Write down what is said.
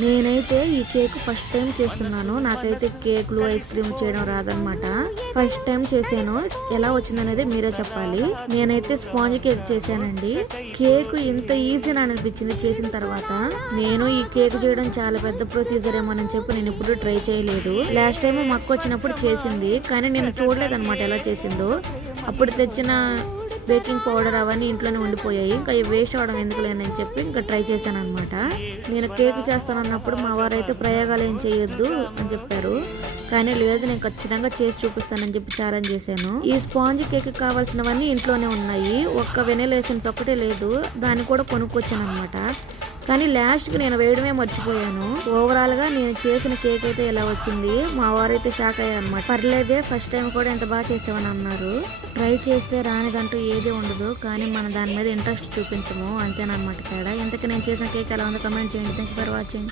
నేనైతే ఈ cake first time చేస్తున్నాను. నాకైతే కేకులు ఐస్ క్రీమ్ చేయడం రాదనమాట. ఫస్ట్ టైం చేశాను. ఎలా వచ్చిందనేది మీరే చెప్పాలి. నేనైతే స్పాంజ్ కేక్ చేశానండి. కేక్ ఇంత ఈజీ అని అనిపించింది చేసిన తర్వాత. నేను ఈ కేక్ చేయడం చాలా పెద్ద ప్రొసీజర్ ఏమోనని చెప్పి నేను ఇప్పుడు ట్రై చేయలేదు. లాస్ట్ టైం మా అక్క వచ్చినప్పుడు చేసింది, కానీ నేను చూడలేదు అనమాట ఎలా చేసిందో. అప్పుడు తెచ్చిన బేకింగ్ పౌడర్ అవన్నీ ఇంట్లోనే ఉండిపోయాయి. ఇంకా వేస్ట్ అవడం ఎందుకు లేదని చెప్పి ఇంకా ట్రై చేశాను అనమాట. నేను కేక్ చేస్తానన్నప్పుడు మా వారు అయితే ప్రయోగాలు ఏం చేయొద్దు అని చెప్పారు, కానీ లేదు నేను ఖచ్చితంగా చేసి చూపిస్తానని చెప్పి ఛాలెంజ్ చేశాను. ఈ స్పాంజ్ కేక్ కావాల్సినవన్నీ ఇంట్లోనే ఉన్నాయి. ఒక్క వెనిలా ఎసెన్స్ ఒకటే లేదు, దాన్ని కూడా కొనుక్కొచ్చాను అనమాట. కానీ లాస్ట్కి నేను వేయడమే మర్చిపోయాను. ఓవరాల్ గా నేను చేసిన కేక్ అయితే ఎలా వచ్చింది. మా వారైతే షాక్ అయ్యారు అనమాట. పర్లేదే, ఫస్ట్ టైం కూడా ఎంత బాగా చేసావని అన్నారు. ట్రై చేస్తే రానిదంటూ ఏది ఉండదు, కానీ మనం దాని మీద ఇంట్రెస్ట్ చూపించము అంతేనమాట తేడా. ఇంతకీ నేను చేసిన కేక్ ఎలా ఉందో కమెంట్ చేయండి. Thank you for watching.